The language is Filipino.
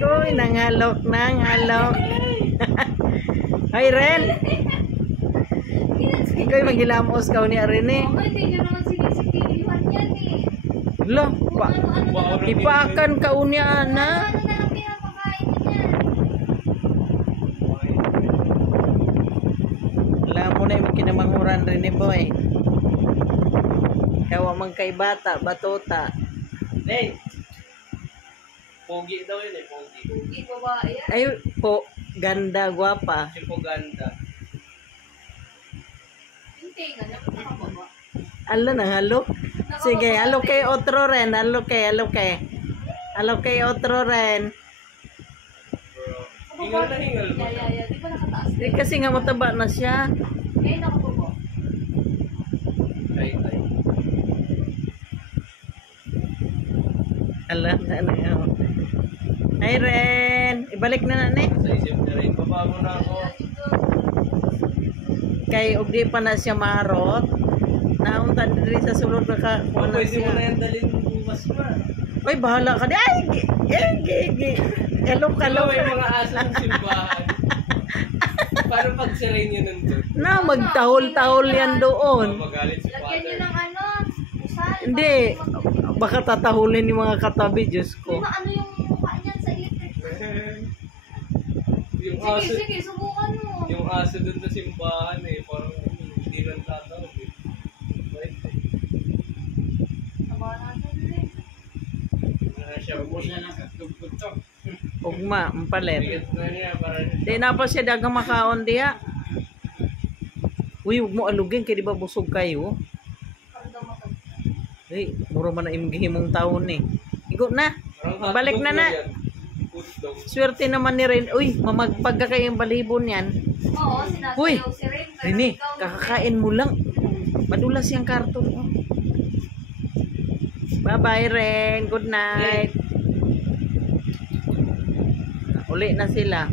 Koy, nangalok. Ay, Ren. Ikaw magilamos ka ni Arene. Hindi nyo naman sinisipilihan yan eh. Lo, ipakan ka unya na. Ano na lang pinapakain niya? Alam mo na yung kinamanghuran rin ni boy. Kawa man kay bata, batuta. Hey! Pogi daw yun eh, pogi. Hindi babae yan. Ay po, ganda, gwapa. Si Poganda. Hindi nga, dapat nakababa. Ala nang halok. Sige, halok kay otro ren, halok kay. Halok kay otro ren. Hingal na hingal mo. Yeah. Di ba nakataas? Eh, kasi nga mataba na siya. Ngayon nakababa. Ay. Ala, ano. Ay Ren, ibalik na nani. Sa isip na rin, baba mo na ako. Kay ugdi pa na siya marot. Naunta diri sa sulod na ka. Pwede mo na yan dalhin bukas pa. Oy, bahala ka. Ay, gi. Kalok. May mga aso ng simbahan. Paano pag siray niyo nandun? Na, magtahol-tahol yan doon. Magalit si Lagyan nyo Father. ng ano, usal. Hindi. Baka tatahulin ni mga katabi, Diyos Di ko. ba ano yung mukha niyan sa electric? Yung aso, Sige, subukan mo. yung aso dun sa simbahan eh, parang hindi lang tatawag eh. Right? Taba natin rin. Wala siya po. Ugma, mampalit. Bigat na niya, parang Di na pa siya dagang makaon diya. Uy, huwag mo alugin, kaya di ba busog kayo? Parang daw matag. Ay, mura man na imgihimong taon eh. Igo na. parang Balik hotdog na. yan. Hotdog. Swerte naman ni Ren. Uy, mamagpag ka kayong balibon yan. Oo, Uy, sinasayaw si Ren. pero Rini, ikaw, kakakain mo lang. Madulas yung karton. Oh. Bye-bye, Ren. Good night. Uli na sila.